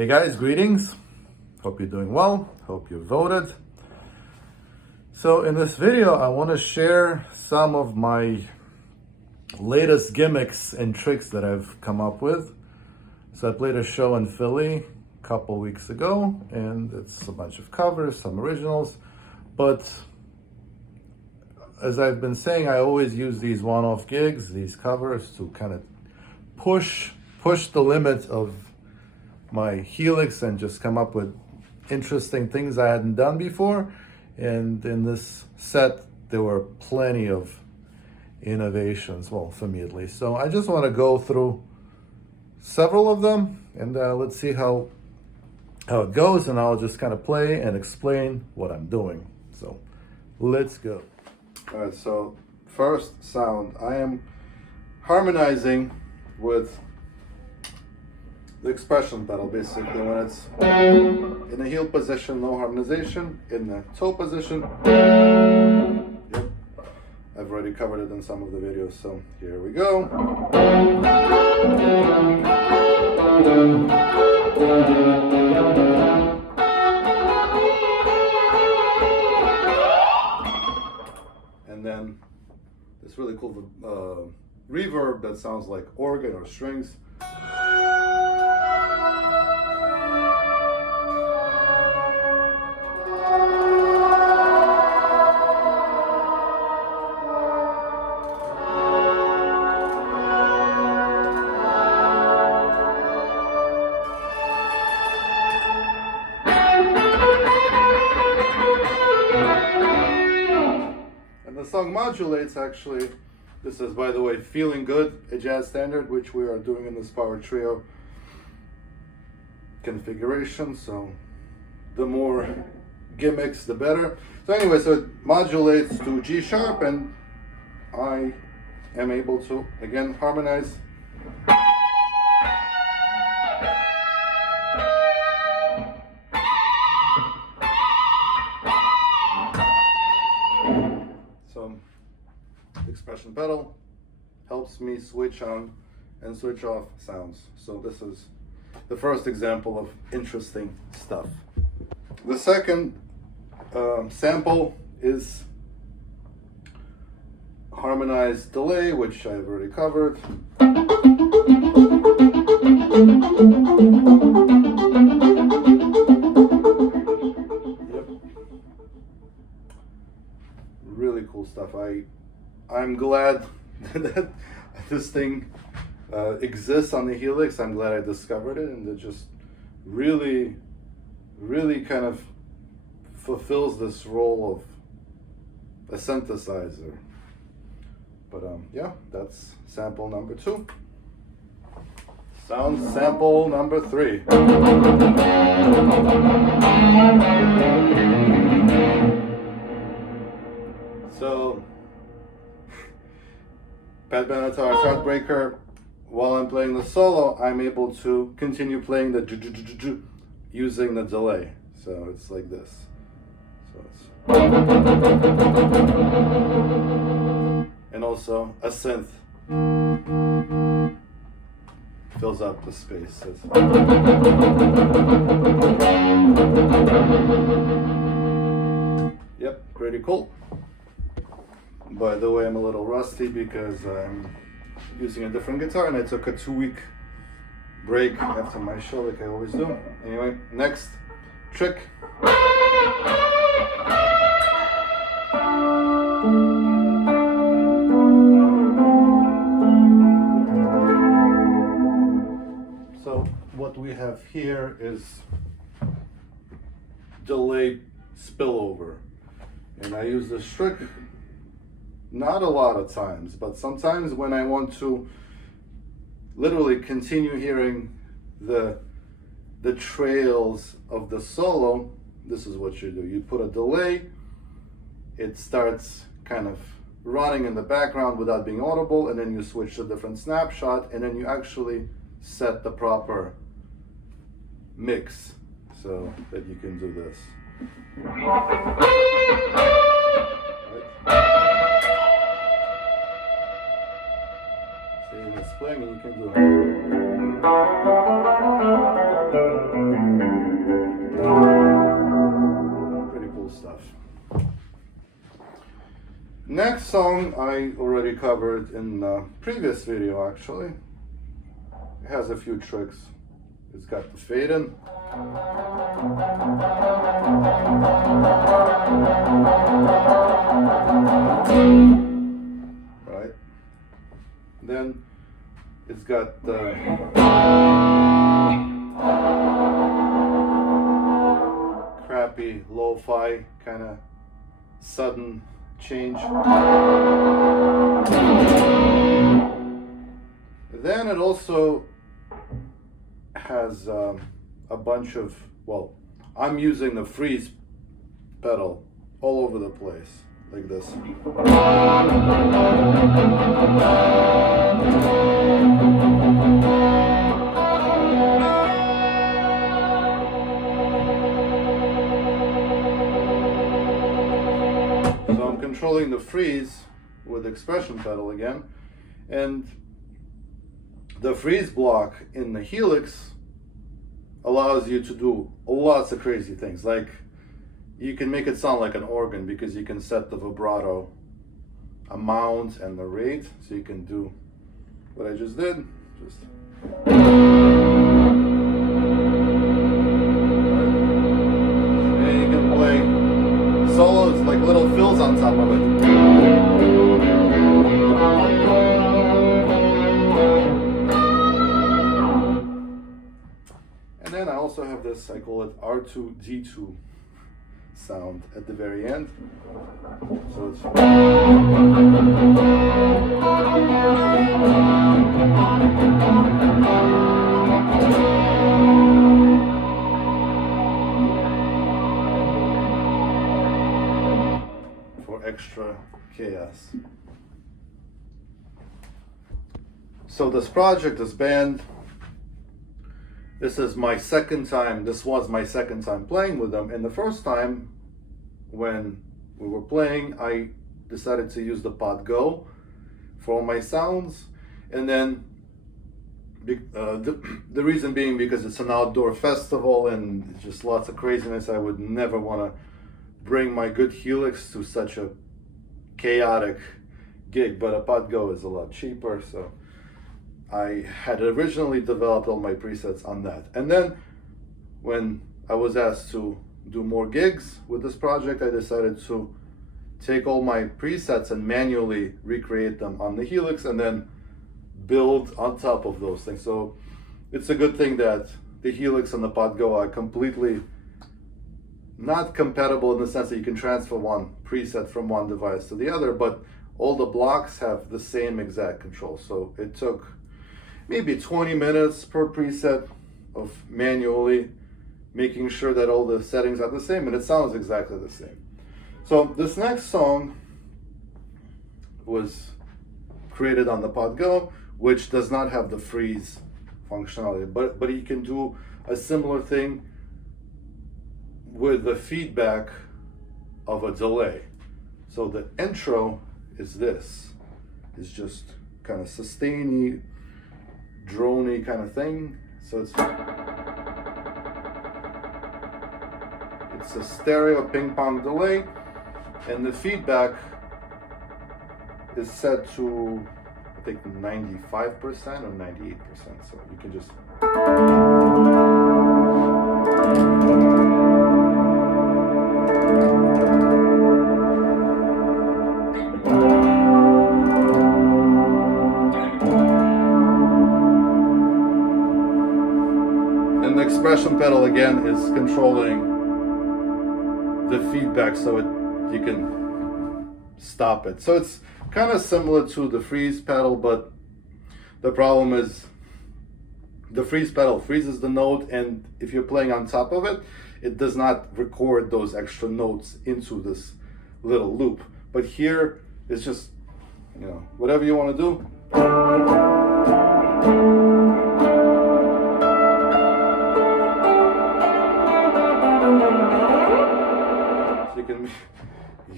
Hey guys, greetings. Hope you're doing well. Hope you voted. So in this video, I want to share some of my latest gimmicks and tricks that I've come up with. So I played a show in Philly a couple weeks ago, and it's a bunch of covers, some originals. But as I've been saying, I always use these one-off gigs, these covers, to kind of push the limit of my Helix and just come up with interesting things I hadn't done before. And in this set, there were plenty of innovations, well, for me at least. So I just want to go through several of them, and let's see how it goes, and I'll just kind of play and explain what I'm doing. So let's go. All right, so first sound, I am harmonizing with the expression pedal. Basically, when it's in the heel position, no harmonization. In the toe position, yep, I've already covered it in some of the videos, so here we go. And then this really cool reverb that sounds like organ or strings. The song modulates, actually. This is, by the way, Feeling Good, a jazz standard, which we are doing in this power trio configuration. So the more gimmicks, the better. So anyway, so it modulates to G sharp, and I am able to, again, harmonize. Expression pedal helps me switch on and switch off sounds. So this is the first example of interesting stuff. The second sample is harmonized delay, which I've already covered. Yep. Really cool stuff. I'm glad that this thing exists on the Helix. I'm glad I discovered it, and it just really kind of fulfills this role of a synthesizer. But yeah, that's sample number 2. Sound sample number 3. So Pat Benatar's Heartbreaker, while I'm playing the solo, I'm able to continue playing the using the delay. So it's like this. So it's, and also a synth fills up the space. Yep, pretty cool. By the way, I'm a little rusty because I'm using a different guitar, and I took a 2-week break after my show, like I always do. Anyway, next trick. So what we have here is delay spillover, and I use this trick not a lot of times, but sometimes when I want to literally continue hearing the trails of the solo, this is what you do. You put a delay, it starts kind of running in the background without being audible, and then you switch to a different snapshot, and then you actually set the proper mix so that you can do this. Right? See, it's playing, and you can do it. song I already covered in a previous video actually. It has a few tricks. It's got the fade in. Right. Then it's got the crappy lo-fi kind of sudden change. Then it also has a bunch of, well, I'm using the freeze pedal all over the place, like this. So I'm controlling the freeze with the expression pedal again, and the freeze block in the Helix allows you to do lots of crazy things. Like you can make it sound like an organ because you can set the vibrato amount and the rate. So you can do what I just did. And you can play solos like little fills on top of it. And then I also have this, I call it R2D2 sound at the very end. So it's for extra chaos. So this project, this band, this was my second time playing with them. And the first time when we were playing, I decided to use the Pod Go for all my sounds. And then the reason being because it's an outdoor festival and just lots of craziness. I would never want to bring my good Helix to such a chaotic gig, but a Pod Go is a lot cheaper. So I had originally developed all my presets on that. And then when I was asked to do more gigs with this project, I decided to take all my presets and manually recreate them on the Helix and then build on top of those things. So it's a good thing that the Helix and the Pod Go are completely not compatible in the sense that you can transfer one preset from one device to the other, but all the blocks have the same exact control. So it took maybe 20 minutes per preset of manually making sure that all the settings are the same, and it sounds exactly the same. So this next song was created on the Pod Go, which does not have the freeze functionality, but you can do a similar thing with the feedback of a delay. So the intro is this, it's just kind of sustainy, drony kind of thing. So it's a stereo ping pong delay, and the feedback is set to, I think, 95% or 98%. So you can just and the expression pedal again is controlling the feedback so you can stop it. So it's kind of similar to the freeze pedal, but the problem is the freeze pedal freezes the note, and if you're playing on top of it, it does not record those extra notes into this little loop. But here it's just, you know, whatever you want to do.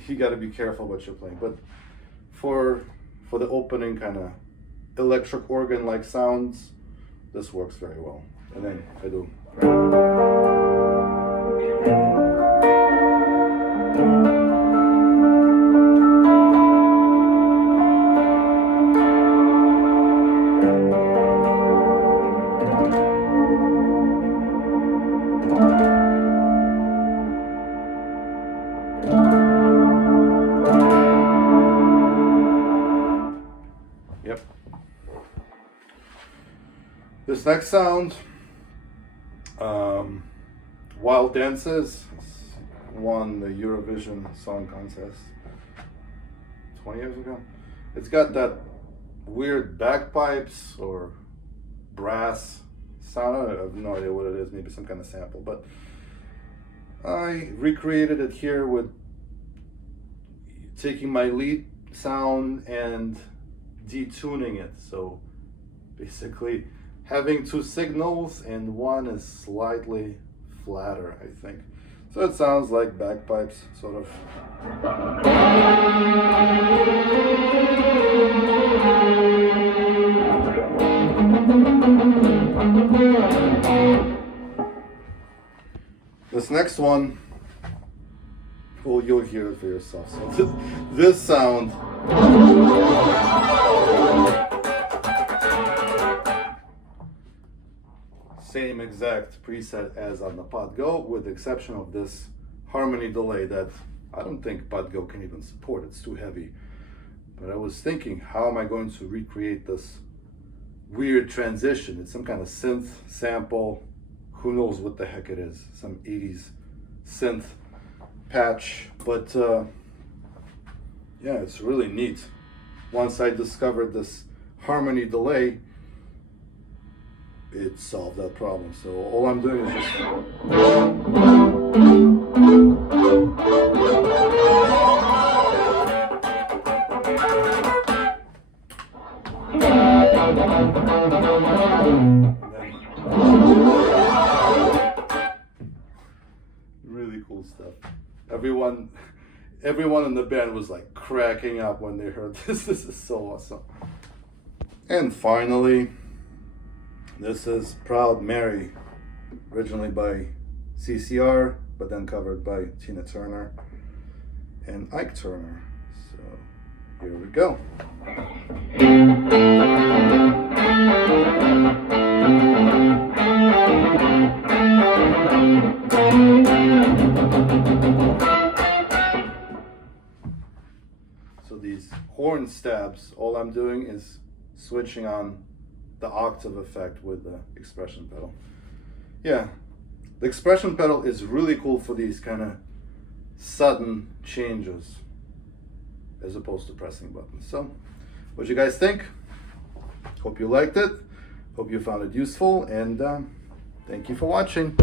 You got to be careful what you're playing, but for the opening kind of electric organ like sounds, this works very well. And then I do. this next sound, Wild Dances, won the Eurovision Song Contest 20 years ago. It's got that weird bagpipes or brass sound. I have no idea what it is, maybe some kind of sample, but I recreated it here with taking my lead sound and detuning it. So basically having two signals and one is slightly flatter, I think. So it sounds like bagpipes, sort of. This next one, well, you'll hear it for yourself. So this sound, same exact preset as on the Pod Go, with the exception of this harmony delay that I don't think Pod Go can even support. It's too heavy. But I was thinking, how am I going to recreate this weird transition? It's some kind of synth sample. Who knows what the heck it is? Some 80s synth patch. But yeah, it's really neat. Once I discovered this harmony delay, it solved that problem. So all I'm doing is just really cool stuff. Everyone in the band was like cracking up when they heard this. This is so awesome. And finally, this is Proud Mary, originally by CCR, but then covered by Tina Turner and Ike Turner. So here we go. So these horn stabs, all I'm doing is switching on the octave effect with the expression pedal. Yeah, the expression pedal is really cool for these kind of sudden changes as opposed to pressing buttons. So what you guys think? Hope you liked it. Hope you found it useful, and thank you for watching.